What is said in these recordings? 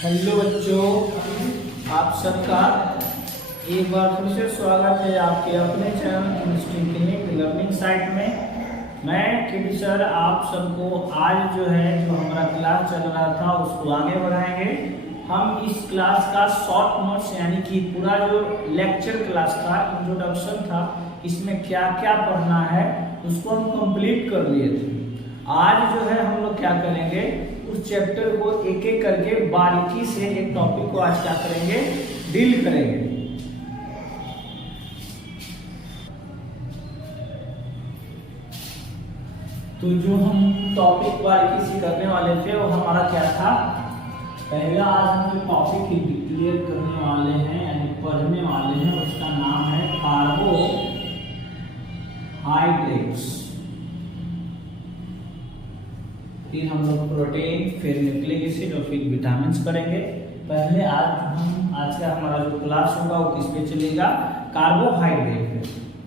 Hello बच्चों, आप सबका एक बार फिर से स्वागत है आपके अपने चैनल इंस्टिंक्ट लर्निंग साइट में। मैं किडी सर आप सबको आज जो हमारा क्लास चल रहा था उसको आगे बढ़ाएंगे। हम इस क्लास का शॉर्ट नोट्स यानी कि पूरा जो लेक्चर क्लास था, इंट्रोडक्शन था, इसमें क्या क्या पढ़ना है उसको हम कंप्लीट कर लिए थे। आज जो है हम लोग क्या करेंगे, उस चैप्टर को एक एक करके बारीकी से एक टॉपिक को आज क्या करेंगे, डील करेंगे। तो जो हम टॉपिक बारीकी से करने वाले थे वो हमारा क्या था, पहला आज हम जो टॉपिक क्लियर करने वाले हैं यानी पढ़ने वाले हैं उसका नाम है कार्बोहाइड्रेट्स। फिर हम लोग प्रोटीन, फिर न्यूक्लिक एसिड और फिर विटामिन्स करेंगे। पहले आज का हमारा जो क्लास होगा वो किस पे चलेगा, कार्बोहाइड्रेट पे।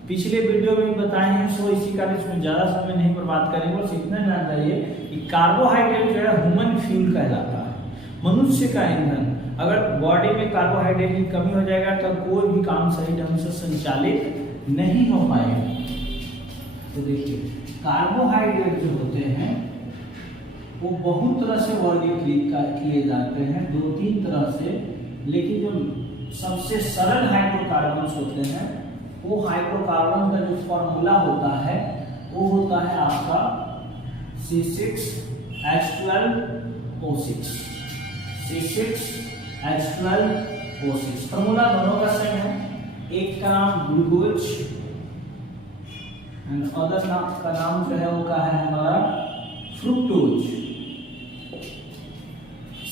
पिछले वीडियो में बताए हैं, सो इसी कारण इसमें ज़्यादा समय नहीं बर्बाद करेंगे। बस इतना जानना चाहिए कि कार्बोहाइड्रेट जो है ह्यूमन फ्यूल कहलाता है, मनुष्य का ईंधन। अगर बॉडी में कार्बोहाइड्रेट की कमी हो जाएगा तो कोई भी काम सही ढंग से संचालित नहीं हो पाएगा। तो देखिए, कार्बोहाइड्रेट जो होते हैं वो बहुत तरह से वर्गीकृत किए जाते हैं, दो तीन तरह से। लेकिन जो सबसे सरल हाइड्रोकार्बन्स होते हैं वो हाइड्रोकार्बन का जो फॉर्मूला होता है वो होता है आपका C6H12O6। C6H12O6 फॉर्मूला दोनों का सेम है। एक का नाम ग्लूकोज एंड अदर नाम का नाम जो है वो का है हमारा फ्रुक्टोज।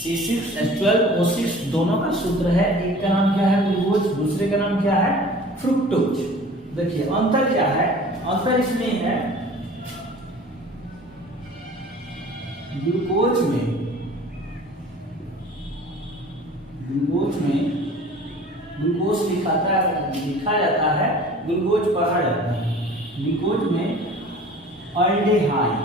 C6H12O6 दोनों का सूत्र है, एक का नाम क्या है ग्लूकोज, दूसरे का नाम क्या है फ्रुक्टोज। देखिए अंतर क्या है, अंतर इसमें है ग्लूकोज में ग्लूकोज लिखा जाता है, ग्लूकोज पढ़ा जाता है। ग्लूकोज में अल्डिहाइड,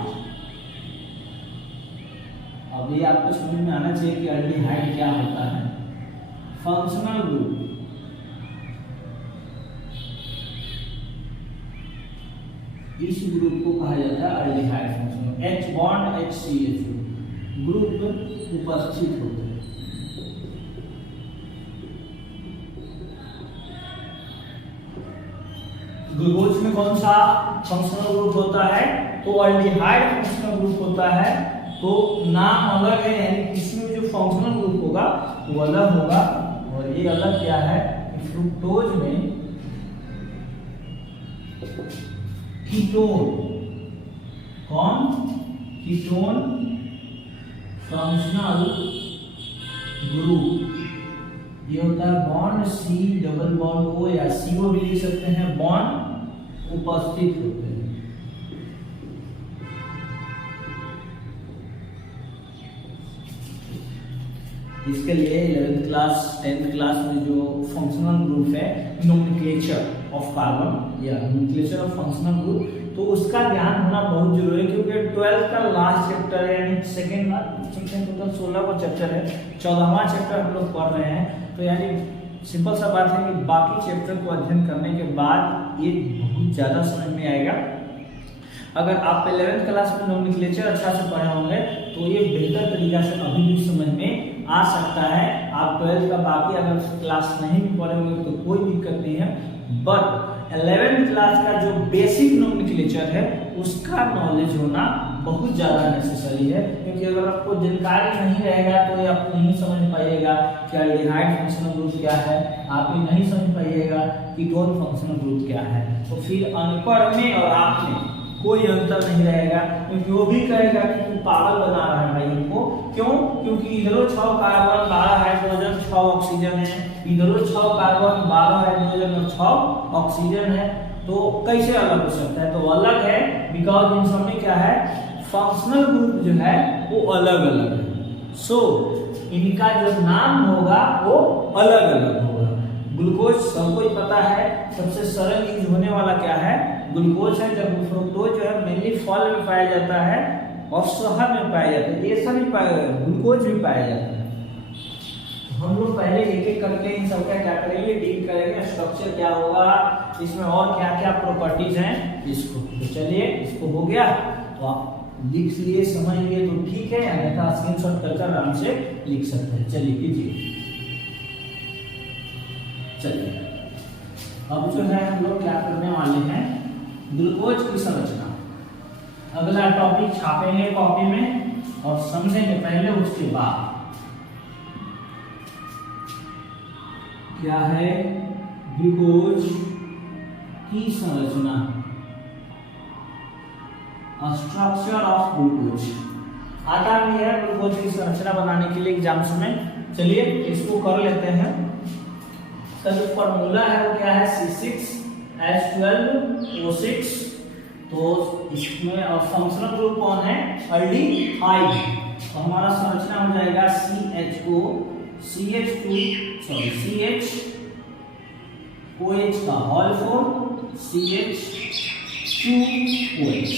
अब ये आपको समझ में आना चाहिए कि अल्डिहाइड क्या होता है। फंक्शनल ग्रुप, इस ग्रुप को कहा जाता है aldehyde functional. H bond HCH group उपस्थित होते हैं। ग्लूकोज में कौन सा फंक्शनल ग्रुप होता है, तो अल्डिहाइड फंक्शनल ग्रुप होता है। तो नाम अलग है, यानी इसमें जो फंक्शनल ग्रुप होगा वो अलग होगा। और ये अलग क्या है, फ्रुक्टोज में कीटोन, कौन कीटोन फंक्शनल ग्रुप, ये होता है bond C double bond O या CO भी लिख सकते हैं, बॉन्ड उपस्थित होते हैं। इसके लिए 11th क्लास 10th क्लास में जो फंक्शनल ग्रुप है, नोमेनक्लेचर ऑफ कार्बन या नोमेनक्लेचर ऑफ फंक्शनल ग्रुप, तो उसका ज्ञान होना बहुत जरूरी है। क्योंकि 12th का लास्ट चैप्टर है, यानी सेकेंड टोटल 16 का चैप्टर है, 14वां चैप्टर हम लोग पढ़ रहे हैं। तो यानी सिंपल सा बात है कि बाकी चैप्टर को अध्ययन करने के बाद ये बहुत ज़्यादा समझ में आएगा। अगर आप 11th क्लास में नोमेनक्लेचर अच्छा से पढ़े होंगे तो ये बेहतर तरीका से अभी भी समझ में आ सकता है। आप 12th का बाकी अगर क्लास नहीं भी पढ़े होंगे तो कोई दिक्कत नहीं है, बट 11th क्लास का जो बेसिक नोमेनक्लेचर है उसका नॉलेज होना बहुत ज़्यादा नेसेसरी है। क्योंकि अगर आपको जानकारी नहीं रहेगा तो ये आप नहीं समझ पाइएगा कि अल्डिहाइड फंक्शनल ग्रुप क्या है, आप ये नहीं समझ पाइएगा कीटोन फंक्शनल ग्रुप क्या है। तो फिर अनपढ़ में और आप में कोई अंतर नहीं रहेगा। क्योंकि वो भी कहेगा कि तू पागल बना रहा है भाई इनको, क्यों? क्योंकि इधरों 6 कार्बन 12 हाइड्रोजन 6 ऑक्सीजन है, इधरों 6 कार्बन 12 हाइड्रोजन और 6 ऑक्सीजन है, तो कैसे अलग हो सकता है? तो अलग है बिकॉज इन सब में क्या है, फंक्शनल ग्रुप जो है वो अलग अलग है। सो इनका जो नाम होगा वो अलग अलग होगा। ग्लूकोज सबको ही पता है, सबसे सरल यूज होने वाला क्या है, ग्लूकोज है। जब फ्रुक्टोज जो है मेनली फल में पाया जाता है और शहद में पाया जाता है, ये सब भी पाया, ग्लूकोज भी पाया जाता है। हम लोग पहले एक एक करके इन सबका क्या करेंगे, डील करेंगे, स्ट्रक्चर क्या होगा, इसमें और क्या क्या प्रॉपर्टीज हैं इसको। तो चलिए, इसको हो गया तो आप लिख लिए, समझ लिए तो ठीक है, अन्यथा स्क्रीनशॉट करके आराम से लिख सकते हैं। चलिए कीजिए। चलिए अब जो है हम लोग क्या करने वाले हैं, ग्लूकोज की संरचना। अगला टॉपिक छापेंगे कॉपी में और समझेंगे पहले, उसके बाद क्या है ग्लूकोज की संरचना, स्ट्रक्चर ऑफ ग्लूकोज। आता भी है ग्लूकोज की संरचना बनाने के लिए एग्जाम्स में। चलिए इसको कर लेते हैं। इसका जो फॉर्मूला है वो क्या है, C6H12O6। तो इसमें फंक्शनल ग्रुप कौन है, एल्डिहाइड। तो हमारा संरचना हो जाएगा CHOH का होल फॉर्म CH2OH।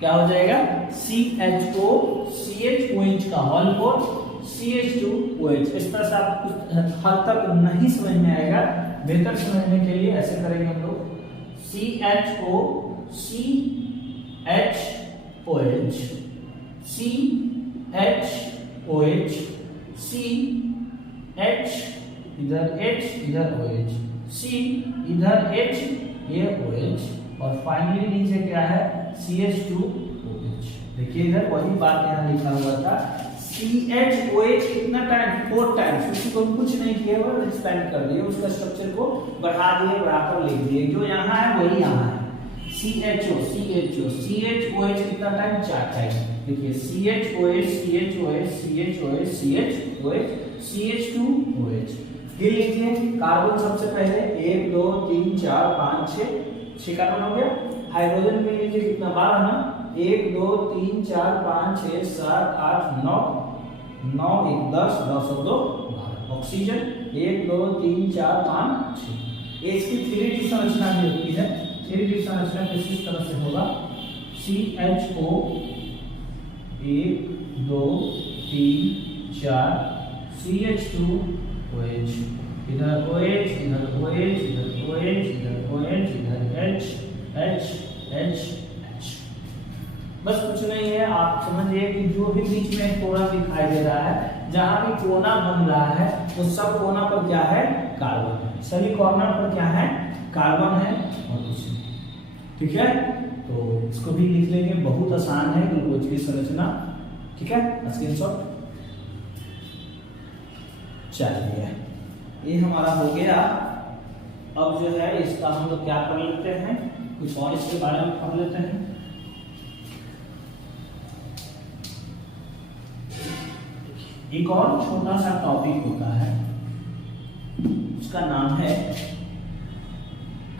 क्या हो जाएगा, CHOH का होल फॉर्म CH2OH। इस तरह से आप कुछ हद तक नहीं समझ में आएगा, बेहतर समझने के लिए ऐसे करेंगे हम लोग, CHOH CH इधर H इधर OH, C इधर H ये OH, और फाइनली नीचे क्या है CH2OH। देखिए इधर वही बात यहाँ लिखा हुआ था, CHOH कितना टाइम, 4 टाइम्स। उसको हम कुछ नहीं किया, वो एक्सपेंड कर दिए, उसका स्ट्रक्चर को बढ़ा दिए, बढ़ाकर लिख दिए। जो यहाँ है वही यहाँ है, CHOH कितना टाइम, 4 टाइम। देखिए CH2OH। ये लीजिए कार्बन सबसे पहले 1 2 3 4 5 6 कार्बन हो गया। हाइड्रोजन में लीजिए कितना, 12 ना, 1 2 3 4 5 6 7 8 9 9 1 10 10 और 2 12। ऑक्सीजन 1 2 3 4 5 6। इसकी 3D संरचना भी होती है। 3D संरचना कुछ इस तरह से होगा, CHO 1 2 3 4 CH2OH, इधर OH इधर OH इधर OH इधर OH इधर H H H H। बस कुछ नहीं है, आप समझिए कि जो भी बीच में कोना दिखाई दे रहा है, जहां भी कोना बन रहा है वो सब कोना पर क्या है, कार्बन है। सभी कॉर्नर पर क्या है, कार्बन है और कुछ नहीं। ठीक है, तो इसको भी लिख लेंगे, बहुत आसान है ग्लूकोज की संरचना। ठीक है, स्क्रीनशॉट। चलिए ये हमारा हो गया। अब जो है इसका हम लोग क्या कर लेते हैं, कुछ और इसके बारे में पढ़ लेते हैं। एक और छोटा सा टॉपिक होता है, उसका नाम है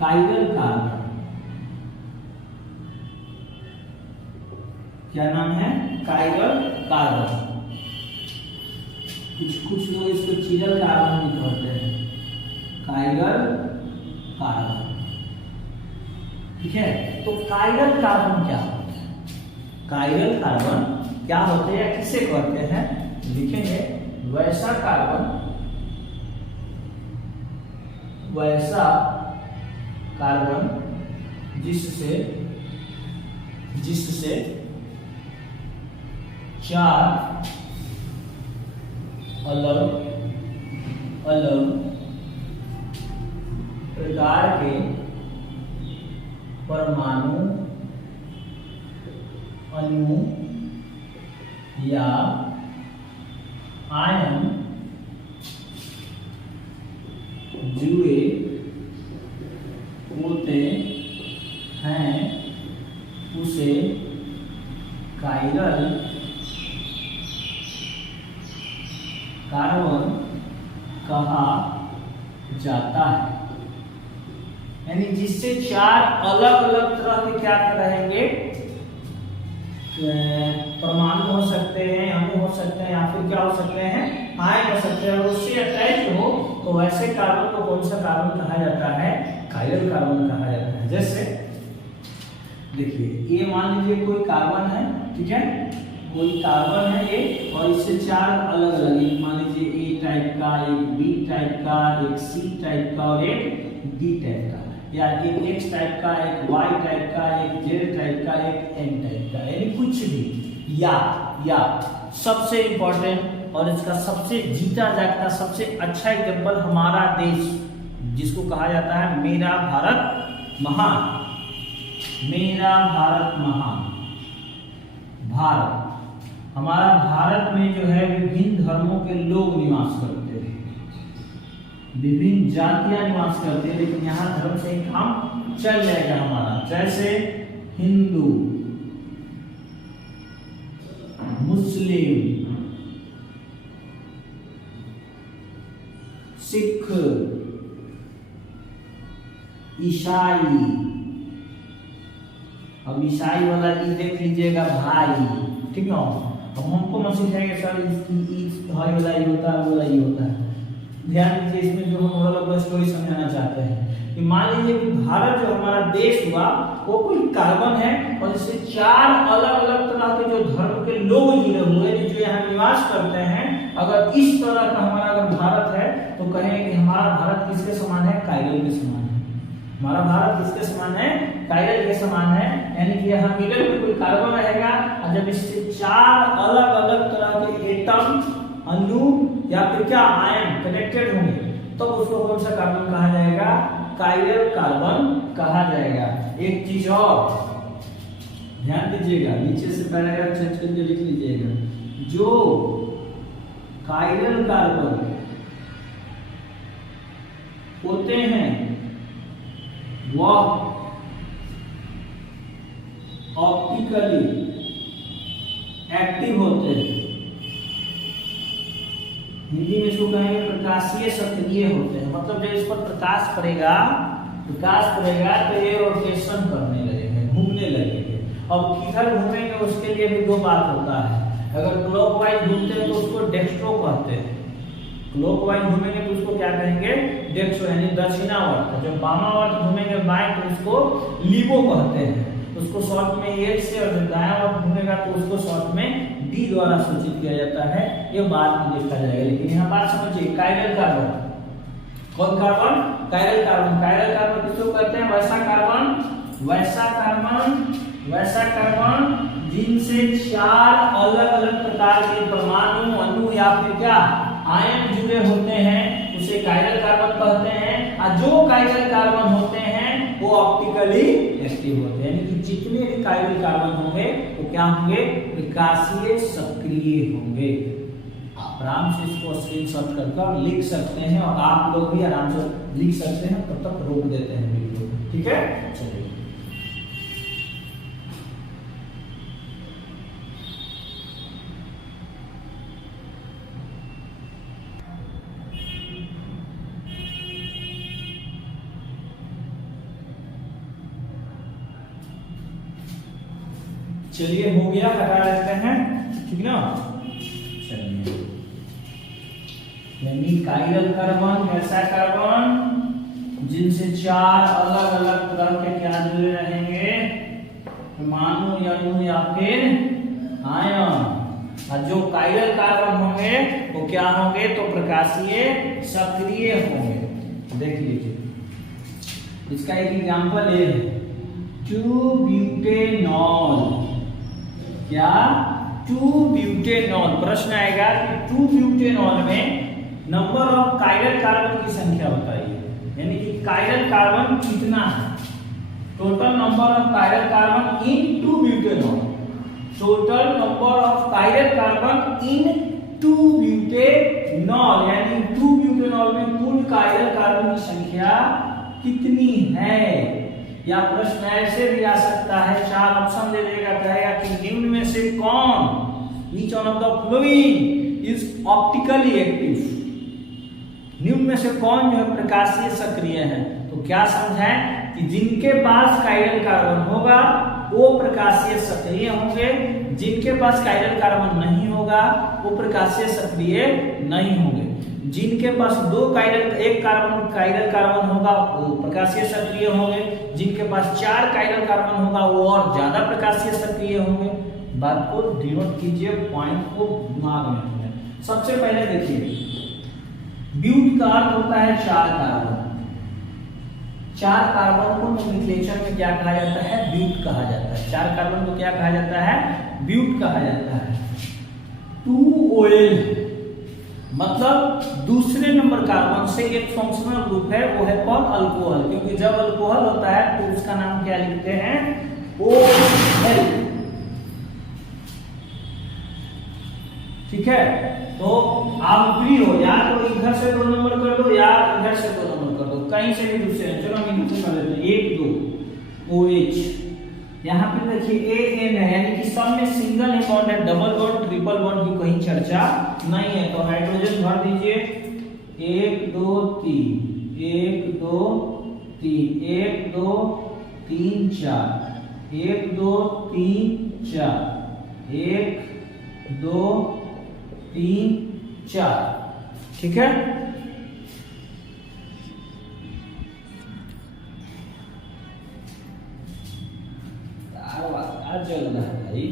काइरल कार्बन। क्या नाम है, काइरल कार्बन। कुछ लोग इसको चिरल कार्बन भी कहते हैं, काइरल कार्बन। ठीक है, तो काइरल कार्बन क्या होता है, काइरल कार्बन क्या होते हैं, किसे कहते हैं, लिखेंगे वैसा कार्बन जिससे 4 अलग अलग प्रकार के परमाणु, अणु या आयन जुड़े होते हैं, उसे काइरल कार्बन कहा जाता है। यानी जिससे 4 अलग अलग तरह के क्या रहेंगे, परमाणु हो सकते हैं, अणु हो सकते हैं, या फिर क्या हो सकते हैं, आयन हो सकते हैं, और उससे अटैच हो तो वैसे कार्बन को कौन सा कार्बन कहा जाता है, काइरल कार्बन कहा जाता है। जैसे देखिए ये मान लीजिए कोई कार्बन है, ठीक है, कोई कार्बन है ये, और इससे 4 अलग अलग, मान लीजिए टाइप का, एक बी टाइप का, एक सी टाइप का और एक डी टाइप का, या एक एक्स टाइप का, एक वाई टाइप का, एक जेड टाइप का, एक एन टाइप का, यानी कुछ भी। या सबसे इंपॉर्टेंट और इसका सबसे जीता जागता सबसे अच्छा एग्जाम्पल हमारा देश, जिसको कहा जाता है मेरा भारत महान। मेरा भारत महान। भारत, हमारा भारत में जो है विभिन्न धर्मों के लोग निवास करते हैं, विभिन्न जातियां निवास करते हैं, लेकिन यहाँ धर्म से ही काम चल जाएगा हमारा। जैसे हिंदू, मुस्लिम, सिख, ईसाई। अब ईसाई वाला ई देख लीजिएगा भाई, ठीक ना। अब हमको मसीह है कि सर भाई वाला ये होता है, वो वाला ये होता है। ध्यान दीजिए, इसमें जो हम मोरल ऑफ द स्टोरी समझाना चाहते हैं कि मान लीजिए कि भारत जो हमारा देश हुआ वो कोई कार्बन है और इससे 4 अलग अलग तरह के जो धर्म के लोग जुड़े हुए जो यहाँ निवास करते हैं। अगर इस तरह का हमारा अगर भारत है तो कहें कि हमारा भारत किसके समान है? कायरल के समान है। हमारा भारत किसके समान है? कायरल के समान है। यानी कि यहाँ मिडल में कोई कार्बन रहेगा और जब इससे 4 अलग अलग तरह के एटम, अणु या फिर क्या आयन कनेक्टेड होंगे तो उसको कौन सा कार्बन कहा जाएगा? कायरल कार्बन कहा जाएगा। एक चीज और ध्यान दीजिएगा, नीचे से पैराग्राफ चेंज करके लिख लीजिएगा। जो कायरल कार्बन होते हैं वह ऑप्टिकली एक्टिव होते हैं। हिंदी में इसको कहेंगे प्रकाशीय सक्रिय होते हैं। मतलब जब इस पर प्रकाश पड़ेगा तो ये रोटेशन करने लगेंगे, घूमने लगेंगे। अब किधर घूमेंगे उसके लिए भी 2 बात होता है। अगर क्लॉकवाइज घूमते हैं तो उसको डेक्स्ट्रो कहते हैं। क्लॉकवाइज घूमेंगे तो उसको क्या कहेंगे? डेक्स्ट्रो यानी दक्षिणावर्त। जब वामावर्त घूमेंगे बाएं तो उसको लीवो कहते हैं। उसको शॉर्ट में एल से, और जब दायां घूमेगा तो उसको शॉर्ट में डी द्वारा सूचित किया जाता है। ये बाद में देखा जाएगा, लेकिन यहाँ बात समझिए। कायरल कार्बन, कौन carbon? Chiral carbon. Chiral carbon किसको कहते हैं? वैसा कार्बन जिनसे 4 अलग अलग प्रकार के परमाणु, अणु या फिर क्या आयन जुड़े होते हैं, उसे कायरल कार्बन कहते हैं। और जो कायरल कार्बन होते हैं वो ऑप्टिकली एक्टिव होते हैं। यानी कि जितने भी कायरल कार्बन होंगे वो क्या होंगे? प्रकाशीय सक्रिय होंगे। आप आराम से इसको स्क्रीनशॉट करके लिख सकते हैं और आप लोग भी आराम से लिख सकते हैं। तब तक रोक देते हैं वीडियो, ठीक है? चलिए चलिए, हो गया, हटा लेते हैं, ठीक ना। चलिए, यानी कायरल कार्बन ऐसा कार्बन जिनसे 4 अलग अलग तरह के क्या जुड़े रहेंगे? परमाणु, अणु या फिर आयन। और जो कायरल कार्बन होंगे वो क्या होंगे? तो प्रकाशीय सक्रिय होंगे। देख लीजिए, इसका एक एग्जांपल है 2-ब्यूटेनॉल। क्या? 2-ब्यूटेनॉल। प्रश्न आएगा कि 2-ब्यूटेनॉल में नंबर ऑफ कायरल कार्बन की संख्या बताइए। यानी कि कायरल कार्बन कितना है? Total number of chiral carbon in two butanol. Total number of chiral carbon in two butanol, यानी 2-ब्यूटेनॉल में कुल कायरल कार्बन की संख्या कितनी है? या प्रश्न ऐसे भी आ सकता है, 4 ऑप्शन दे देगा, कहेगा कि निम्न में से कौन, each one of the following is optically active. निम्न में से कौन जो है प्रकाशीय सक्रिय है? तो क्या समझाएं कि जिनके पास कायरल कार्बन होगा वो प्रकाशीय सक्रिय होंगे, जिनके पास कायरल कार्बन नहीं होगा वो प्रकाशीय सक्रिय नहीं होंगे। जिनके पास 2 कायरल, 1 कार्बन कायरल कार्बन होगा वो प्रकाशीय सक्रिय होंगे। जिनके पास 4 कायरल कार्बन होगा वो और ज्यादा प्रकाशीय सक्रिय होंगे। बात को डिनोट कीजिए, पॉइंट को दिमाग में रखें। सबसे पहले देखिए ब्यूट का अर्थ होता है 4 कार्बन। 4 कार्बन को नोमेनक्लेचर में क्या कहा जाता है? ब्यूट कहा जाता है। 4 कार्बन को क्या कहा जाता है? ब्यूट कहा जाता है। 2OL मतलब दूसरे नंबर कार्बन से एक फंक्शनल ग्रुप है, वो है कौन? अल्कोहल। क्योंकि जब अल्कोहल होता है तो उसका नाम क्या लिखते हैं? OL। ठीक है, तो आप फ्री हो, या तो इधर से 2 नंबर कर दो या इधर से 2 नंबर कर दो, कहीं से भी दूसरे। चलो हम इनसे कर लेते हैं 1 2 OH। यहाँ पे देखिए AN है, यानी कि सब में सिंगल ही बॉन्ड है, डबल बॉन्ड ट्रिपल बॉन्ड की कहीं चर्चा नहीं है। तो हाइड्रोजन भर दीजिए 1 2 3 1 2 3 1 2 3 4 1 2 3 4 1 2 3 4। ठीक है, आज चल रहा है भाई,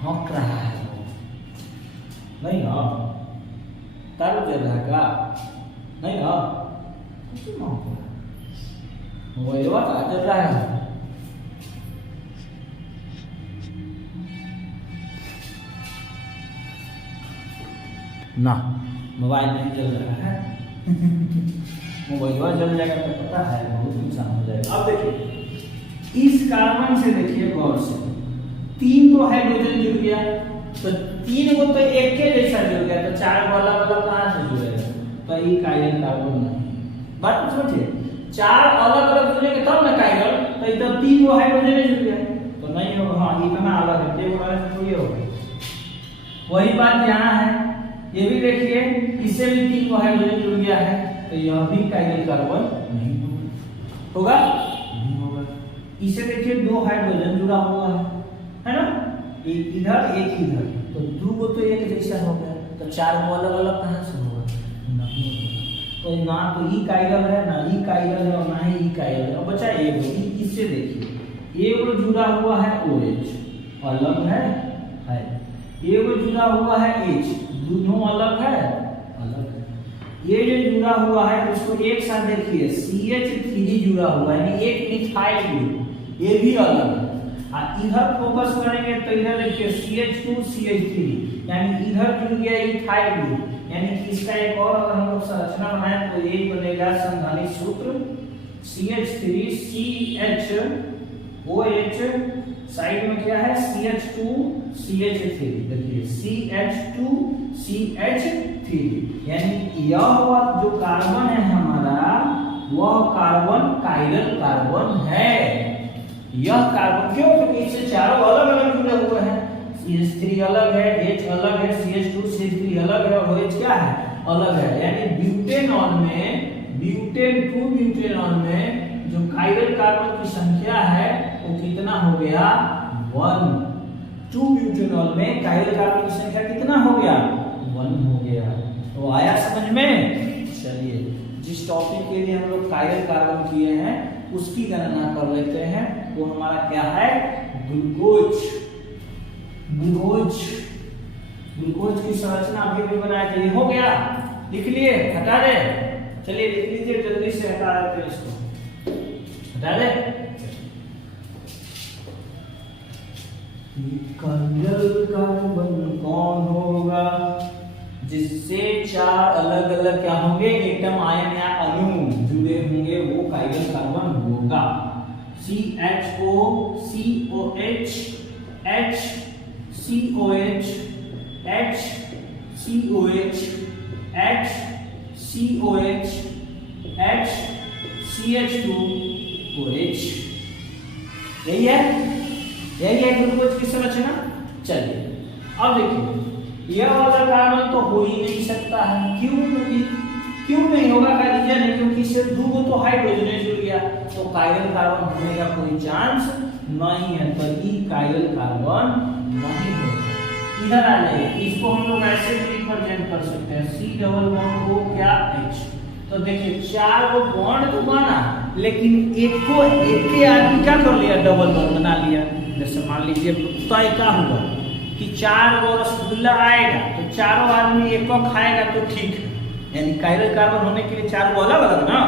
हक रहा है नहीं ना? तारू चल रहा है का? नहीं ना? मोबाइल वाला चल रहा है। ना, मोबाइल नहीं चल रहा है। मोबाइल चल जाएगा तो पता है बहुत नुकसान हो जाएगा। अब देखिए इस कार्बन से, देखिए गौर से, 3 तो हाइड्रोजन जुड़ गया, तो 3 को तो एक के जैसा जुड़ गया, तो 4 को अलग अलग कहां से जुड़ेगा? तो ये कायरल कार्बन नहीं। बात समझिए, 4 अलग अलग जुड़ेंगे तब ना कायरल, तो इधर 3 को हाइड्रोजन जुड़ गया तो नहीं होगा। हाँ, इतना अलग है, ये वाला से थोड़ी होगा। वही बात यहाँ है, ये भी देखिए इससे भी 3 को हाइड्रोजन जुड़ गया है, तो यह भी कायरल कार्बन नहीं होगा। इसे देखिए 2 हाइड्रोजन जुड़ा हुआ है ना? एक इधर एक इधर, तो 2 को तो एक जैसा हो गया, तो 4 को अलग अलग कहां से होगा? नहीं होगा। तो ना तो ई कायरल है, ना ई कायरल है, और ना ही ई कायरल है। अब बचा एक, इससे देखिए एक को जुड़ा हुआ है OH, अलग है। एक को जुड़ा हुआ है H, दोनों अलग है, अलग है। ये जो जुड़ा हुआ है उसको एक साथ देखिए CH3 जुड़ा हुआ है, यानी एक मिथाइल ग्रुप, ये भी अलग है। इधर फोकस करेंगे तो इधर देखिए CH2 CH3, यानी इधर जुड़ गया इथाइल ग्रुप, यानी कि इसका एक और अगर हम लोग संरचना बनाएं तो ये बनेगा संधानी सूत्र CH3 CHOH, साइड में क्या है CH2 CH3, देखिए CH2 CH3, यानी यह जो कार्बन है हमारा, वह कार्बन कायरल कार्बन है। यह कार्बन क्यों? क्योंकि इससे चारों अलग अलग जुड़े हुए हैं। CH3 अलग है, H अलग है, CH2 CH3 अलग है, और OH क्या है? अलग है। यानी ब्यूटेनॉल में, ब्यूटेन 2 ब्यूटेनॉल में जो कायरल कार्बन की संख्या है वो कितना हो गया? 1। 2 ब्यूटेनॉल में कायरल कार्बन की संख्या कितना हो गया? 1 हो गया। तो आया समझ में? चलिए, जिस टॉपिक के लिए हम लोग कायरल कार्बन किए हैं उसकी गणना कर लेते हैं। वो हमारा क्या है? ग्लूकोज। ग्लूकोज, ग्लूकोज की संरचना अभी भी बनाया था, ये हो गया, लिख लिए, हटा दे। चलिए लिख लीजिए, जल्दी से हटा देते हैं इसको, हटा दे। कायरल कार्बन कौन होगा? जिससे 4 अलग अलग क्या होंगे? एटम, आयन या अणु जुड़े होंगे, वो कायरल कार्बन होगा। CHO COH H COH H COH H COH H CH2 OH, यही है, यही है ग्लूकोज की संरचना। चलिए अब देखिए, यह वाला कार्बन तो हो ही नहीं सकता है। क्यों नहीं होगा का रीजन है क्योंकि इससे 2 को तो हाइड्रोजन जुड़ गया, तो कायरल कार्बन होने का कोई चांस नहीं है, तो ये कायरल कार्बन नहीं होगा। इधर आ जाइए, इसको हम लोग ऐसे भी रिप्रेजेंट कर सकते हैं, C डबल बॉन्ड को क्या H। तो देखिए 4 को बॉन्ड तो बना, लेकिन एक के आदमी क्या कर लिया? डबल बॉन्ड बना लिया। जैसे मान लीजिए तय क्या हुआ? कि 4 गो रसगुल्ला आएगा तो चारों आदमी एक को खाएगा तो ठीक है, यानी कायरल कार्बन होने के लिए 4 गो अलग अलग ना।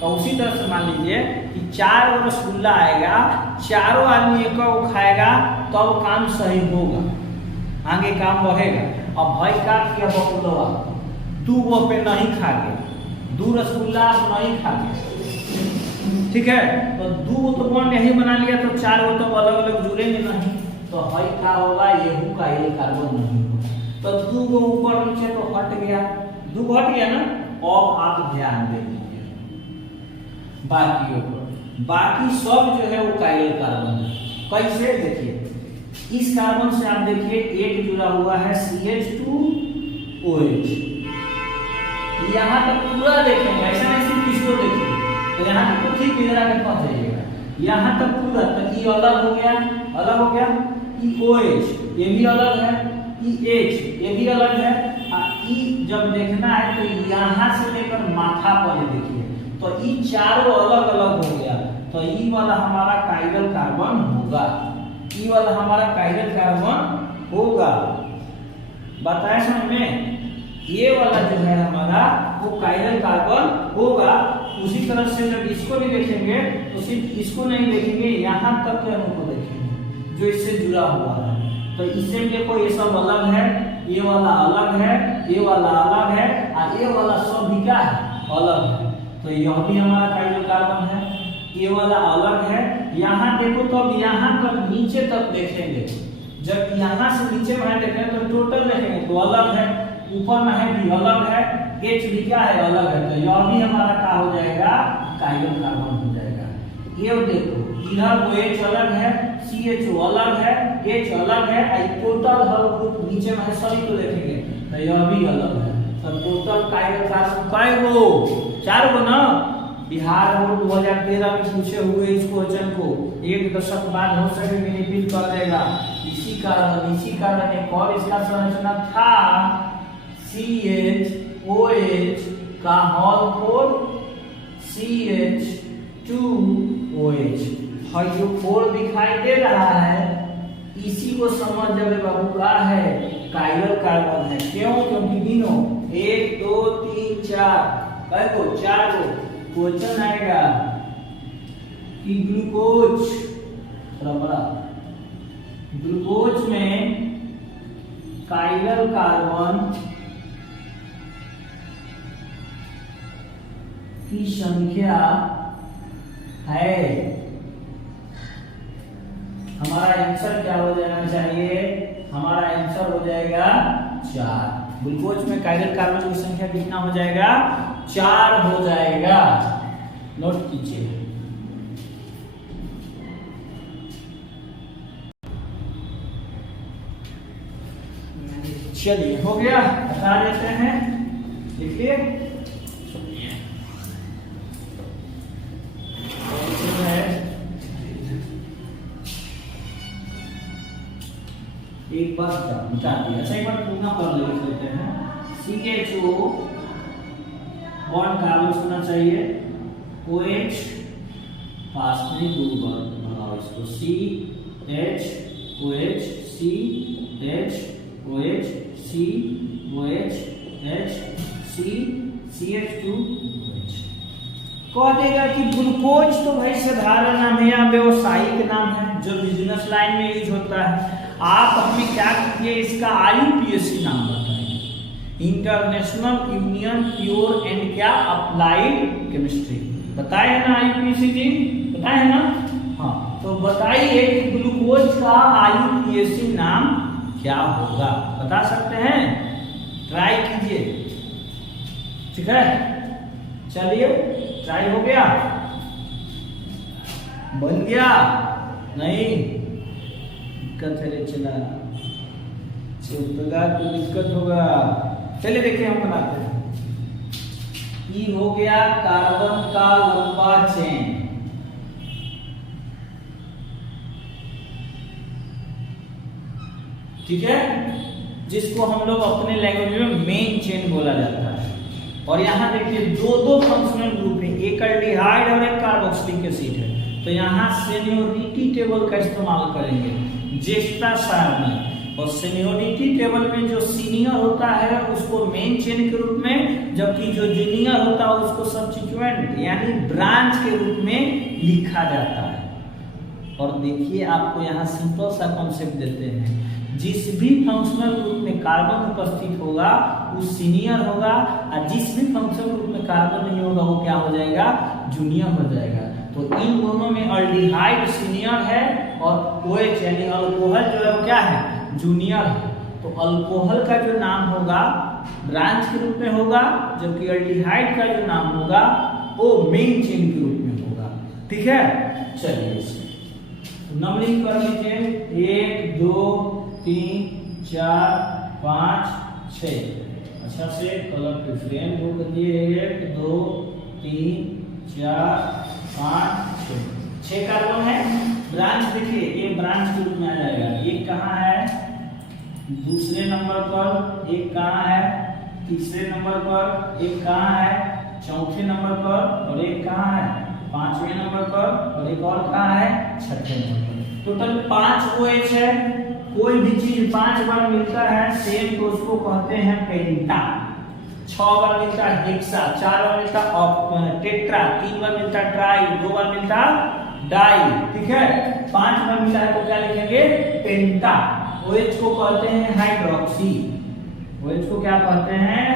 तो उसी तरह से मान लीजिए कि 4 गो रसगुल्ला आएगा, चारों आदमी एक को खाएगा तो अब काम सही होगा, आगे काम बढ़ेगा। अब भाई का किया बकुलवा 2 गो पे नहीं खा गए, 2 रसगुल्ला आप नहीं खा गए, ठीक है, तो 2 गो तो बॉन्ड यही बना लिया तो 4 गो तो अलग अलग जुड़ेंगे नहीं, तो भाई क्या होगा, यहू कायरल कार्बन नहीं होगा। तो 2 गो ऊपर नीचे तो हट गया, 2 गो हट गया ना। अब आप ध्यान दे लीजिए बाकी सब जो है वो कायरल कार्बन है। कैसे देखिए, इस कार्बन से आप देखिए एक जुड़ा हुआ है CH2OH, यहाँ तक पूरा देखेंगे, ऐसा नहीं सिर्फ इसको देखिए, तो यहाँ तक तो ठीक इधर आके पहुंच जाइएगा, यहाँ तक पूरा, तो ये अलग हो गया, OH ये भी अलग है, H ये भी अलग है, E जब देखना है तो यहाँ से लेकर माथा पर देखिए, तो ये चारों अलग अलग हो गया, तो ई वाला हमारा कायरल कार्बन होगा, ई वाला हमारा कायरल कार्बन होगा। बताया समझ में, ये वाला जो है हमारा वो कायरल कार्बन होगा। उसी तरह से जब इसको भी देखेंगे तो सिर्फ इसको नहीं देखेंगे, यहाँ तक के अणु को देखेंगे जो इससे जुड़ा हुआ है, तो इससे देखो ये सब अलग है, ये वाला अलग है, ये वाला अलग है, और ये वाला सब भी क्या है, अलग है, तो यह भी हमारा कायरल कार्बन है, ये वाला अलग है। यहाँ देखो तो अब यहाँ तक नीचे तक देखेंगे, जब यहाँ से नीचे में देखेंगे तो टोटल देखेंगे तो अलग है, ऊपर में है भी अलग है, H भी क्या है, अलग है, तो यह भी हमारा क्या हो जाएगा, कायरल कार्बन हो जाएगा। ये देखो इधर OH अलग है, CHO अलग है, H अलग है, टोटल हर ग्रुप नीचे में सभी को देखेंगे तो यह भी अलग है, तो टोटल कायरल कार्बन कै गो, 4 गो ना। बिहार बोर्ड 2013 में पूछे हुए इस क्वेश्चन को 1 दशक बाद हो सके रिपीट कर देगा। इसी कारण एक और इसका संरचना था CHOH का होल फोर CH2OH, और जो 4 दिखाई दे रहा है इसी को समझ जावे बाबू का है कायरल कार्बन है। क्यों? क्योंकि गिनो 1 2 3 4 को 4 को क्वेश्चन आएगा कि ग्लूकोज में कायरल कार्बन की संख्या है, हमारा आंसर क्या हो जाना चाहिए, हमारा आंसर हो जाएगा 4। ग्लूकोज में कायरल कार्बन की संख्या कितना हो जाएगा, 4 हो जाएगा, नोट कीजिए। चलिए हो गया, बता देते हैं, देखिए एक बार बता दिया, अच्छा एक बार पुनः कर लेते हैं। CHO बॉन्ड कार्बन होना चाहिए, OH पास में 2 बार बनाओ इसको, CHOH CHOH COH CH2OH। कह देगा कि ग्लूकोज तो भाई साधारण नाम है या व्यवसायिक नाम है जो बिजनेस लाइन में यूज होता है। आप हमें क्या कीजिए, इसका IUPAC नाम बताइए, इंटरनेशनल यूनियन प्योर एंड क्या अप्लाइड केमिस्ट्री। बताए है ना IUPAC जी, बताए है ना, हाँ, तो बताइए कि ग्लूकोज का IUPAC नाम क्या होगा, बता सकते हैं, ट्राई कीजिए, ठीक है। चलिए ट्राई हो गया, बन गया, नहीं दिक्कत है, चला चलेगा तो दिक्कत होगा। चलिए देखिए हम बनाते हैं। ई हो गया कार्बन का लंबा चेन, ठीक है, जिसको हम लोग अपने लैंग्वेज में मेन चेन बोला जाता है। और यहाँ देखिए 2 फंक्शनल ग्रुप है, एक एल्डिहाइड और एक कार्बोक्सिलिक एसिड है, तो यहाँ सेनियोरिटी टेबल का इस्तेमाल करेंगे, ज्येष्ठता सारणी। और सीनियोरिटी टेबल में जो सीनियर होता है उसको मेन चेन के रूप में, जबकि जो जूनियर होता है उसको सब्स्टिट्यूएंट यानी ब्रांच के रूप में लिखा जाता है। और देखिए आपको यहाँ सिंपल सा कॉन्सेप्ट देते हैं, जिस भी फंक्शनल ग्रुप में कार्बन उपस्थित होगा वो सीनियर होगा, और जिस भी फंक्शनल ग्रुप में कार्बन नहीं होगा वो क्या हो जाएगा, जूनियर हो जाएगा। तो इन दोनों में अल्डिहाइड सीनियर है और OH यानी अल्कोहल जो है वो क्या है, जूनियर है। तो अल्कोहल का जो नाम होगा ब्रांच के रूप में होगा, जबकि अल्डिहाइड का जो नाम होगा वो मेन चेन के रूप में होगा। ठीक है, चलिए नंबरिंग कर लीजिए, 1 2 3 4 5 6। अच्छा से कलर डिफरेंट हो कर दिए, 1 2 3 4 5 6 कार्बन है। ब्रांच देखिए ये ब्रांच के रूप में आ जाएगा। एक कहाँ है, दूसरे नंबर पर, एक कहाँ है, तीसरे नंबर पर, एक कहाँ है, चौथे नंबर पर, और एक कहाँ है, पांचवें नंबर पर, और एक और कहाँ है, छठे नंबर पर। टोटल 5 OH है। कोई भी चीज 5 बार मिलता है सेम तो उसको कहते हैं पेंटा। 6 बार मिलता है हेक्सा, 4 बार मिलता है टेट्रा, 3 बार मिलता है ट्राई, 2 बार मिलता है डाई। ठीक है, 5 बार मिलता है तो क्या लिखेंगे, पेंटा। OH को कहते हैं हाइड्रोक्सी। OH को क्या कहते हैं,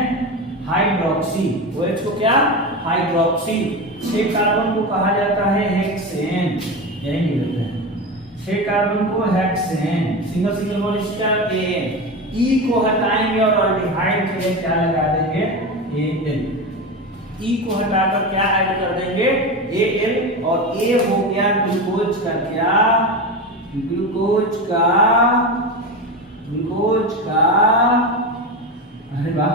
हाइड्रोक्सी। OH को क्या, हाइड्रोक्सी। 6 कार्बन को कहा जाता है हेक्सेन, यही लिखते हैं 6 कार्बन को हेक्सेन। सिंगल सिंगल बोल इसका E को हटाएंगे और अल्डिहाइड के लिए क्या लगा देंगे, Al। E को हटाकर क्या ऐड कर देंगे, Al, और A हो गया ग्लूकोज का क्या, ग्लूकोज का अरे वाह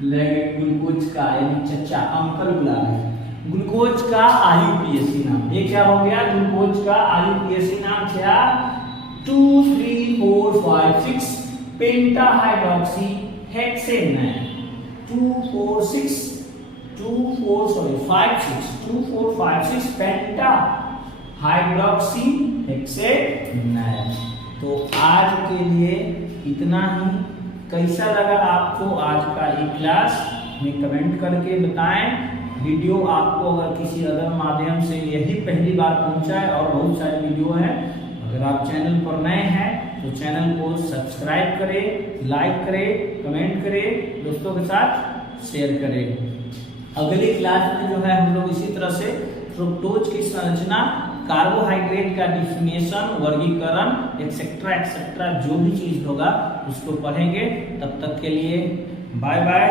ग्लूकोज का यानी चचा अंकल बुला रहे हैं। ग्लूकोज का IUPAC नाम, ये क्या हो गया, ग्लूकोज का IUPAC नाम क्या, 2 3 4 5 6 पेंटा हाइड्रोक्सी हेक्सेन है। 2 4 6 5 6 पेंटा हाइड्रोक्सी हेक्सेन। तो आज के लिए इतना ही। कैसा लगा आपको आज का ये क्लास में कमेंट करके बताएं। वीडियो आपको अगर किसी अदर माध्यम से यही पहली बार पहुंचा है, और बहुत सारे वीडियो हैं, अगर आप चैनल पर नए हैं तो चैनल को सब्सक्राइब करें, लाइक करें, कमेंट करें, दोस्तों के साथ शेयर करें। अगली क्लास में जो है हम लोग इसी तरह से फ्रुक्टोज की संरचना, कार्बोहाइड्रेट का डिफिनेशन, वर्गीकरण एक्सेट्रा जो भी चीज होगा उसको पढ़ेंगे। तब तक के लिए बाय बाय।